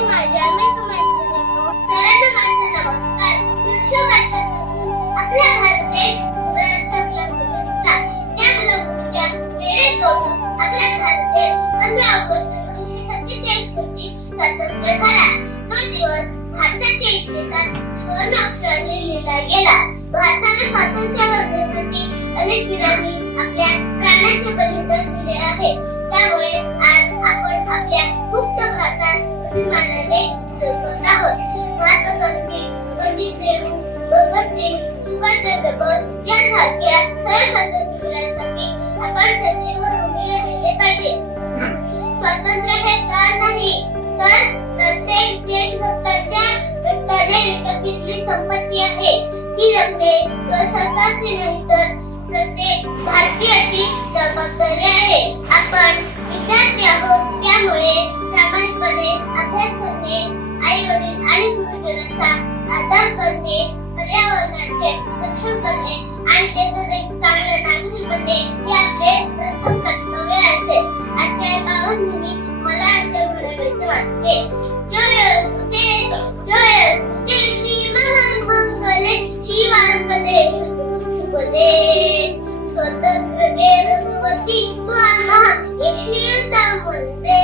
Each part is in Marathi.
माझ्या मित्रमैत्रिणींनो, सर्वांना माझा नमस्कार. 150 वर्षांपासून आपला भारत देश पुराणाचा गुलाम होता. त्या गुलामगिरीच्या वेळेतून आपला भारत देश 15 ऑगस्ट 1947 रोजी स्वतंत्र झाला. तो दिवस भारताच्या इतिहासात सुवर्ण अक्षराने लिहिला गेला. भारताला स्वातंत्र्य मिळवण्यासाठी अनेक वीरांनी आपल्या प्राणाचे बलिदान दिले आहे. त्यामुळे आज आपण आपल्या मुक्त भारतात अभिमानाने जगत आहोत. महात्मा गांधी, पंडित नेहरू, भगतसिंग, सुभाषचंद्र बोस यांसारख्या सर्व स्वातंत्र्यवीरांसाठी आपण सदैव ऋणी राहिले पाहिजे. स्वातंत्र्य हे का नाही तर प्रत्येक देशभक्ताच्या रक्ताने विकत घेतलेली संपत्ती आहे. ती रक्ते सरकारची नाही तर प्रत्येक भारतीयाची जबाबदारी आहे. आपण विद्यार्थी आहोत, त्यामुळे प्रामाणिकपणे अभ्यास करणे, आई वडील आणि गुरुजनांचा आदर करणे, पर्यावरणाचे रक्षण करणे आणि देशाचा एक चांगला नागरिक बनणे हे आपले प्रथम कर्तव्य असेल. आजच्या पावनदिनी मला असे म्हणावेसे वाटते, जयोस्तुते श्री महान मंगले शिवास्पदे शुभदे स्वतंत्र देव भगवती महान यशोदा वंदे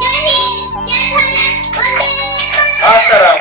जय हिंद, जय भारत, वंदे मातरम.